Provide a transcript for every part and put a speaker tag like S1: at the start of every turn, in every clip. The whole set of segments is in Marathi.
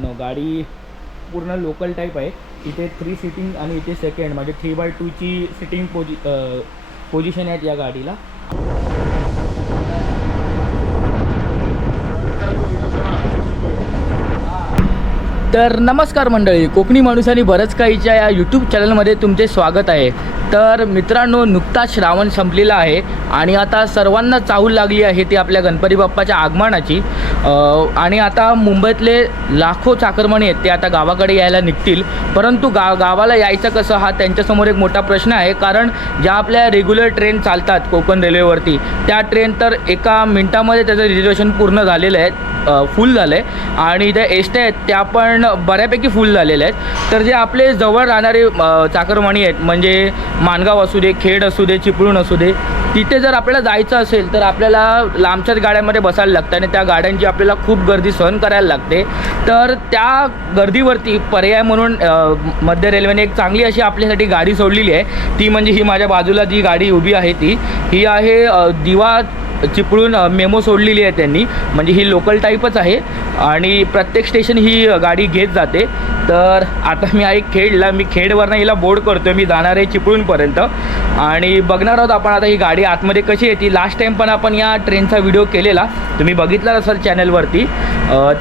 S1: नो गाडी पूर्ण लोकल टाईप आहे. इथे थ्री सिटिंग आणि इथे सेकंड म्हणजे थ्री बाय टूची सिटिंग पोजि पोझिशन आहेत या गाडीला. तर नमस्कार मंडळी कोकणी माणूस आणि बरंच काहीच्या या यूट्यूब चॅनलमध्ये तुमचे स्वागत आहे. तर मित्रांनो नुकताच श्रावण संपलेला आहे आणि आता सर्वांना चाहूल लागली आहे ती आपल्या गणपती बाप्पाच्या आगमनाची. आणि आता मुंबईतले लाखो चाकरमणी आहेत ते आता गावाकडे यायला निघतील. परंतु गा गावाला यायचं कसं हा त्यांच्यासमोर एक मोठा प्रश्न आहे. कारण ज्या आपल्या रेग्युलर ट्रेन चालतात कोकण रेल्वेवरती त्या ट्रेन तर एका मिनटामध्ये त्याचं रिझर्वेशन पूर्ण झालेलं आहे. फुल झालं आहे आणि ज्या एसट्या आहेत त्या पण बऱ्यापैकी फुल झालेले आहेत. तर जे आपले जवळ राहणारे अ, आहेत म्हणजे माणगाव असू दे खेड असू दे चिपळूण असू दे तिथे जर आपल्याला जायचं असेल तर आपल्याला लांबच्याच गाड्यांमध्ये बसायला लागतं आणि त्या गाड्यांची आपल्याला खूप गर्दी सहन करायला लागते. तर त्या गर्दीवरती पर्याय म्हणून मध्य रेल्वेने एक चांगली अशी आपल्यासाठी गाडी सोडलेली आहे. ती म्हणजे ही माझ्या बाजूला जी गाडी उभी आहे ती ही आहे दिवा चिपळून मेमो सोडलेली आहे त्यांनी. म्हणजे ही लोकल टाईपच आहे आणि प्रत्येक स्टेशन ही गाडी घेत जाते. तर आता मी आहे खेडला मी खेडवरनं हिला बोर्ड करतो मी जाणार आहे चिपळूणपर्यंत. आणि बघणार आहोत आपण आता ही गाडी आतमध्ये कशी येते लास्ट टाईम पण आपण या ट्रेनचा व्हिडिओ केलेला. तुम्ही बघितला असाल चॅनलवरती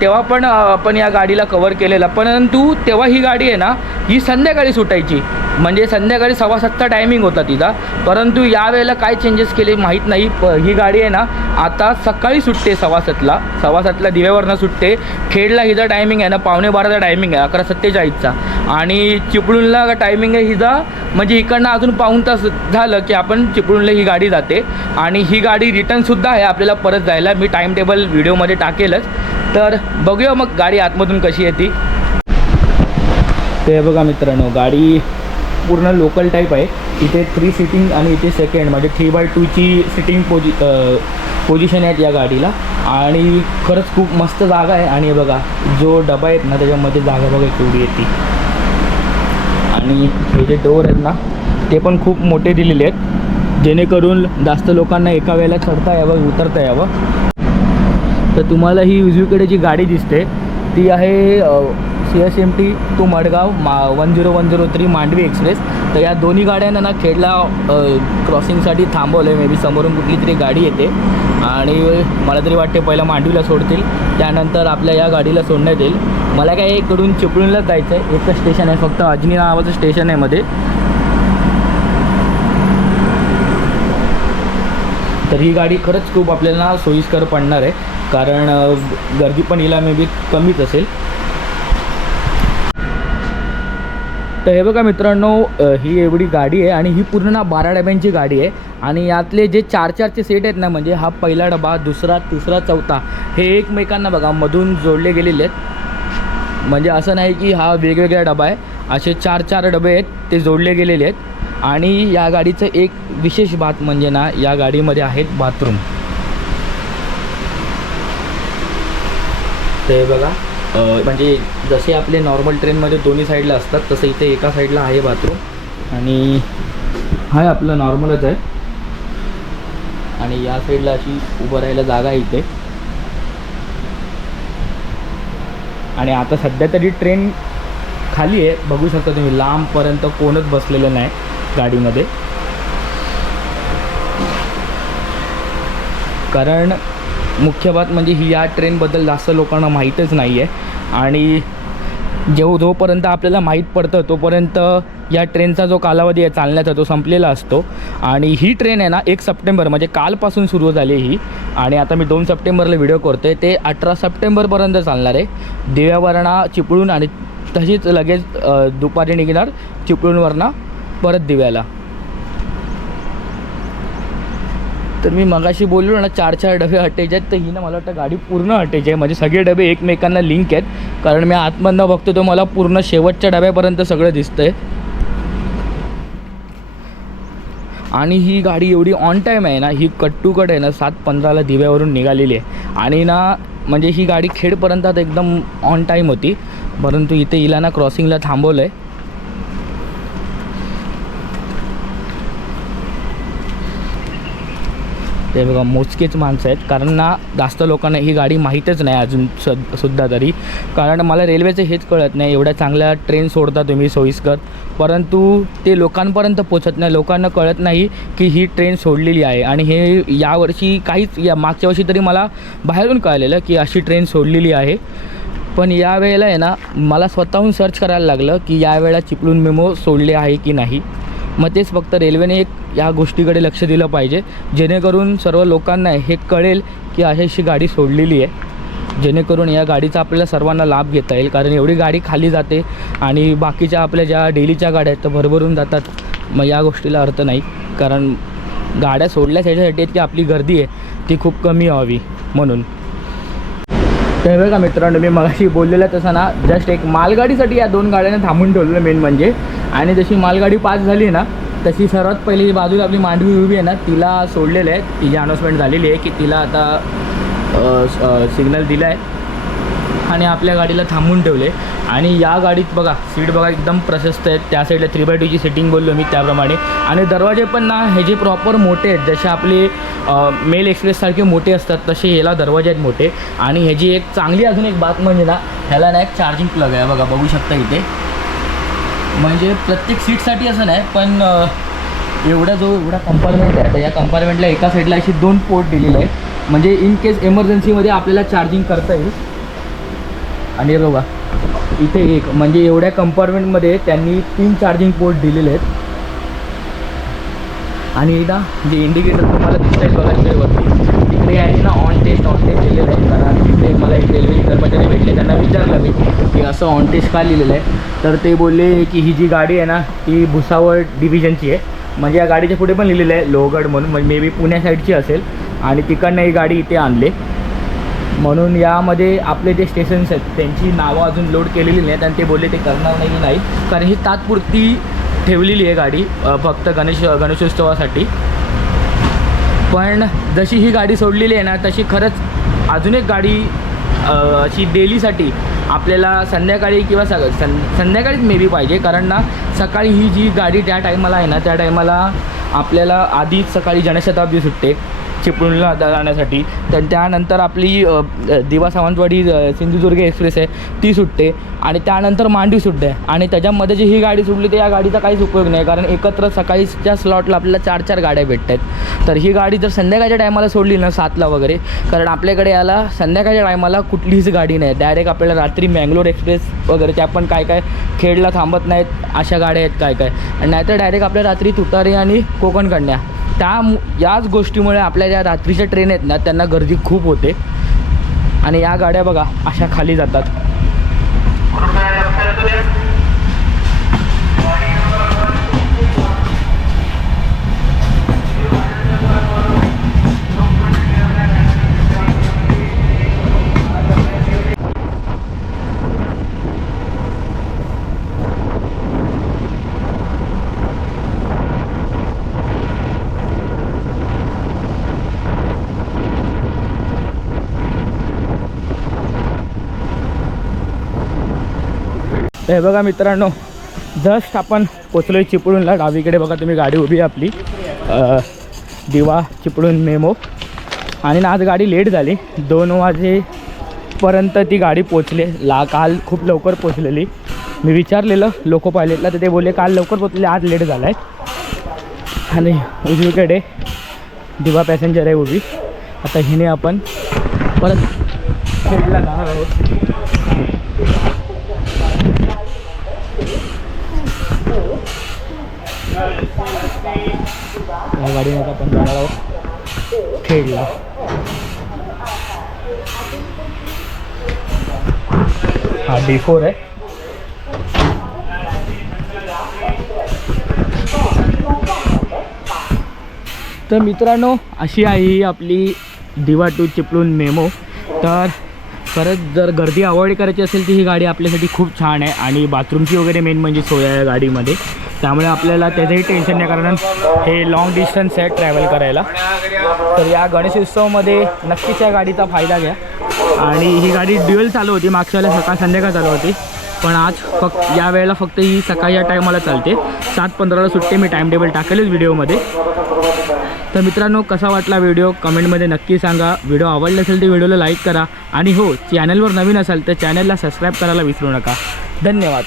S1: तेव्हा पण आपण या गाडीला कवर केलेला. परंतु तेव्हा ही गाडी आहे ना ही संध्याकाळी सुटायची. म्हणजे संध्याकाळी सव्वा सातचा टायमिंग होता तिचा. परंतु यावेळेला काय चेंजेस केले माहीत नाही. प ही गाडी आहे ना आता सकाळी सुटते सव्वा सातला. सव्वा सातला दिव्यावरनं सुटते. खेडला हिचा टायमिंग आहे ना पावणे बाराचा टायमिंग आहे अकरा सत्तेचाळीसचा. आणि चिपळूणला टायमिंग आहे हिचा म्हणजे इकडनं अजून पाऊन तास झालं की आपण चिपळूणला ही गाडी जाते. आणि ही गाडी रिटर्नसुद्धा आहे आपल्याला परत जायला. मी टाईम टेबल व्हिडिओमध्ये टाकेलच. तर बघूया मग गाडी आतमधून कशी येते. ते बघा मित्रांनो गाडी पूर्ण लोकल टाईप आहे. इथे थ्री सिटिंग आणि इथे सेकंड म्हणजे थ्री बाय टूची सिटिंग पोजि पोझिशन आहेत या गाडीला. आणि खरंच खूप मस्त जागा आहे. आणि हे बघा जो डबा आहेत ना त्याच्यामध्ये जागा बघा केवढी येते आणि हे जे डोअर आहेत ना ते पण खूप मोठे दिलेले आहेत. जेणेकरून जास्त लोकांना एका वेळेला चढता यावं उतरता यावं. तर तुम्हाला ही उजवीकडे जी गाडी दिसते ती आहे C S M T to Madgaon मा one zero one zero three Mandovi express. तर या दोन्ही गाड्यांना ना खेडला क्रॉसिंगसाठी थांबवलं आहे मे बी समोरून कुठली तरी गाडी येते. आणि मला तरी वाटते पहिला मांडवीला सोडतील. त्यानंतर आपल्या या गाडीला सोडण्यात येईल. मला काय इकडून चिपळूणलाच जायचं आहे एकच स्टेशन आहे. फक्त अजनी नावाचं स्टेशन आहे मध्ये. तर ही गाडी खरंच खूप आपल्याला सोयीस्कर पडणार आहे. कारण गर्दी पण हिला मे बी कमीच असेल. तर हे बघा मित्रांनो ही एवढी गाडी आहे आणि ही पूर्ण ना बारा डब्यांची गाडी आहे. आणि यातले जे चार चारचे सेट आहेत ना म्हणजे हा पहिला डबा दुसरा तिसरा चौथा हे एकमेकांना बघा मधून जोडले गेलेले आहेत. म्हणजे असं नाही की हा वेगवेगळा डबा आहे. असे चार चार डबे आहेत ते जोडले गेलेले आहेत. आणि या गाडीचं एक विशेष बात म्हणजे ना या गाडीमध्ये आहेत बाथरूम. ते बघा म्हणजे जसे आपले नॉर्मल ट्रेनमध्ये दोन्ही साईडला असतात तसं इथे एका साईडला आहे बाथरूम आणि आहे आपलं नॉर्मलच आहे. आणि या साईडला अशी उभं राहायला जागा आहे इथे. आणि आता सध्या तरी ट्रेन खाली आहे. बघू शकता तुम्ही लांबपर्यंत कोणच बसलेलं नाही गाडीमध्ये. कारण मुख्य बात म्हणजे ही या ट्रेनबद्दल जास्त लोकांना माहीतच नाही आहे आणि जेव्हा जोपर्यंत आपल्याला माहीत पडतं तोपर्यंत या ट्रेनचा जो कालावधी आहे चालण्याचा तो संपलेला असतो. आणि ही ट्रेन आहे ना एक सप्टेंबर म्हणजे कालपासून सुरू झाली ही. आणि आता मी दोन सप्टेंबरला व्हिडिओ करतो आहे ते अठरा सप्टेंबरपर्यंत चालणार आहे. दिव्यावरणा चिपळूण आणि तशीच लगेच दुपारी निघणार चिपळूणवरनं परत दिव्याला. तर मी मगाशी बोललो ना चार चार डबे हटायचे आहेत तर ही ना मला वाटतं गाडी पूर्ण हटायची आहे. म्हणजे सगळे डबे एकमेकांना लिंक आहेत. कारण मी आतमधनं बघतो तो मला पूर्ण शेवटच्या डब्यापर्यंत सगळं दिसतंय. आणि ही गाडी एवढी ऑन टाईम आहे ना ही कट टू कट आहे ना सात पंधराला दिव्यावरून निघालेली आहे. आणि ना म्हणजे ही गाडी खेडपर्यंत आता एकदम ऑन टाईम होती. परंतु इथे हिला ना क्रॉसिंगला थांबवलं आहे ते बघा मोजकेच माणसं आहेत. कारण ना जास्त लोकांना ही गाडी माहीतच नाही अजून सद सुद्धा तरी. कारण मला रेल्वेचं हेच कळत नाही. एवढ्या चांगल्या ट्रेन सोडता तुम्ही सोयीस्कर. परंतु ते लोकांपर्यंत पोचत नाही. लोकांना कळत नाही की ही ट्रेन सोडलेली आहे. आणि हे यावर्षी काहीच या मागच्या वर्षी तरी मला बाहेरून कळलेलं की अशी ट्रेन सोडलेली आहे. पण यावेळेला आहे ना मला स्वतःहून सर्च करायला लागलं की यावेळेला चिपळूण मेमो सोडले आहे की नाही. मग तेच फक्त रेल्वेने एक या गोष्टीकडे लक्ष दिलं पाहिजे. जेणेकरून सर्व लोकांना हे कळेल की अशी अशी गाडी सोडलेली आहे. जेणेकरून या गाडीचा आपल्याला सर्वांना लाभ घेता येईल. कारण एवढी गाडी खाली जाते आणि बाकीच्या आपल्या ज्या डेलीच्या गाड्या आहेत त्या भरभरून जातात. मग या गोष्टीला अर्थ नाही. कारण गाड्या सोडल्याच ह्याच्यासाठी की आपली गर्दी आहे ती खूप कमी व्हावी म्हणून. तर बघा मित्रांनो मी मगाशी बोललेलं तसं ना जस्ट एक मालगाडीसाठी या दोन गाड्यांना थांबून ठेवलेलं मेन म्हणजे आणि जशी मालगाडी पास झाली ना तशी सर्वात पहिली जी बाजूला आपली मांडवी उभी आहे ना तिला सोडलेलं आहे तिची अनाऊन्समेंट झालेली आहे की तिला आता सिग्नल दिला आहे आणि आपल्या गाडीला थांबून ठेवले. आणि या गाडीत बघा सीट बघा एकदम प्रशस्त आहेत. त्या साईडला थ्री बाय टूची सिटिंग बोललो मी त्याप्रमाणे. आणि दरवाजे पण ना हे जे प्रॉपर मोठे आहेत जसे आपले मेल एक्सप्रेससारखे मोठे असतात तसे ह्याला दरवाजे आहेत मोठे. आणि ह्याची एक चांगली अजून एक बात म्हणजे ना ह्याला ना एक चार्जिंग प्लग आहे. बघा बघू शकता इथे. म्हणजे प्रत्येक सीटसाठी असं नाही पण एवढा जो एवढा कंपार्टमेंट आहे तर या कंपार्टमेंटला एका साईडला अशी दोन पोर्ट दिलेले आहेत. म्हणजे इन केस एमर्जन्सीमध्ये आपल्याला चार्जिंग करता येईल. आणि बघा इथे एक म्हणजे एवढ्या कंपार्टमेंटमध्ये त्यांनी तीन चार्जिंग पोर्ट दिलेले आहेत. आणि एकदा जे इंडिकेटर तुम्हाला दिसत आहेत बघा वरती. हे आहे ना ऑन टेस्ट ऑन टेस्ट लिहिलेलं आहे. कारण तिथे मला एक रेल्वे कर्मचारी भेटले त्यांना विचारलं मी की असं ऑन टेस्ट का लिहिलेलं आहे? तर ते बोलले की ही जी गाडी आहे ना ती भुसावळ डिव्हिजनची आहे. म्हणजे या गाडीच्या पुढे पण लिहिलेलं आहे लोहगड म्हणून. म्हणजे मे बी पुण्या साईडची असेल. आणि तिकडनं ही गाडी इथे आणले. म्हणून यामध्ये आपले जे स्टेशन्स आहेत त्यांची नावं अजून लोड केलेली नाहीत आणि ते बोलले ते करणार नाही नाही. कारण ही तात्पुरती ठेवलेली आहे गाडी फक्त गणेश गणेशोत्सवासाठी. पण जशी ही गाडी सोडलेली आहे ना तशी खरंच अजून एक गाडी अशी डेलीसाठी आपल्याला संध्याकाळी किंवा सग सं संध्याकाळीच मे बी पाहिजे. कारण ना सकाळी ही जी गाडी त्या टायमाला आहे ना त्या टायमाला आपल्याला आधीच सकाळी जनशताब्दी सुटते. चिपळूणला जाण्यासाठी. तर त्यानंतर आपली दिवा सावंतवाडी सिंधुदुर्ग एक्सप्रेस आहे ती सुटते. आणि त्यानंतर मांडवी सुटते. आणि त्याच्यामध्ये जी ही गाडी सुटली तर या गाडीचा काहीच उपयोग नाही. कारण एकत्र सकाळीच्या स्लॉटला आपल्याला चार चार गाड्या भेटतात तर ही गाडी जर संध्याकाळच्या टायमाला सोडली ना सातला वगैरे कारण आपल्याकडे याला संध्याकाळच्या टायमाला कुठलीच गाडी नाही. डायरेक्ट आपल्याला रात्री मँगलोर एक्सप्रेस वगैरे त्या पण काय काय खेडला थांबत नाहीत अशा गाड्या आहेत काय काय आणि नाहीतर डायरेक्ट आपल्या रात्री तुतारी आणि कोकण कन्या त्या याच गोष्टीमुळे आपल्या ज्या रात्रीच्या ट्रेन आहेत ना त्यांना गर्दी खूप होते. आणि या गाड्या बघा अशा खाली जातात. हे बघा मित्रांनो जस्ट आपण पोचलो आहे चिपळूणला. डावीकडे बघा तुम्ही गाडी उभी आहे आपली. दिवा चिपळूण मेमो. आणि ना आज गाडी लेट झाली. दोन वाजेपर्यंत ती गाडी पोचली. ला काल खूप लवकर पोचलेली. मी विचारलेलं लोको पायलटला तर ते बोलले काल लवकर पोचले आज लेट झाला आहे आणि उजवीकडे दिवा पॅसेंजर आहे उभी. आता हिने आपण परत जाणार आहोत. या गाडीमध्ये आपण जाणार आहोत. खेडला. हा डी फोर आहे. तर मित्रांनो अशी आहे ही आपली दिवा टू चिपळून मेमो. तर खरंच जर गर्दी अवॉइड करायची असेल तर ही गाडी आपल्यासाठी खूप छान आहे. आणि बाथरूमची वगैरे मेन म्हणजे सोय आहे या गाडीमध्ये. त्यामुळे आपल्याला त्याचंही टेन्शन नाही कारण हे लॉंग डिस्टन्स आहे ट्रॅव्हल करायला. तर या गणेशोत्सवामध्ये नक्कीच या गाडीचा फायदा घ्या. आणि ही गाडी ड्युएल चालू होती. मागच्या वेळेला सकाळ संध्याकाळ चालू होती. पण आज फक्त या वेळेला फक्त ही सकाळी या टायमाला चालते. सात पंधराला सुट्टे मी टाईम टेबल टाकेलच व्हिडिओमध्ये तर मित्रांनो कसा वाटला व्हिडिओ कमेंटमध्ये नक्की सांगा. व्हिडिओ आवडला असेल तर व्हिडिओला लाईक करा. आणि हो चॅनलवर नवीन असाल तर चॅनलला सबस्क्राईब करायला विसरू नका. धन्यवाद.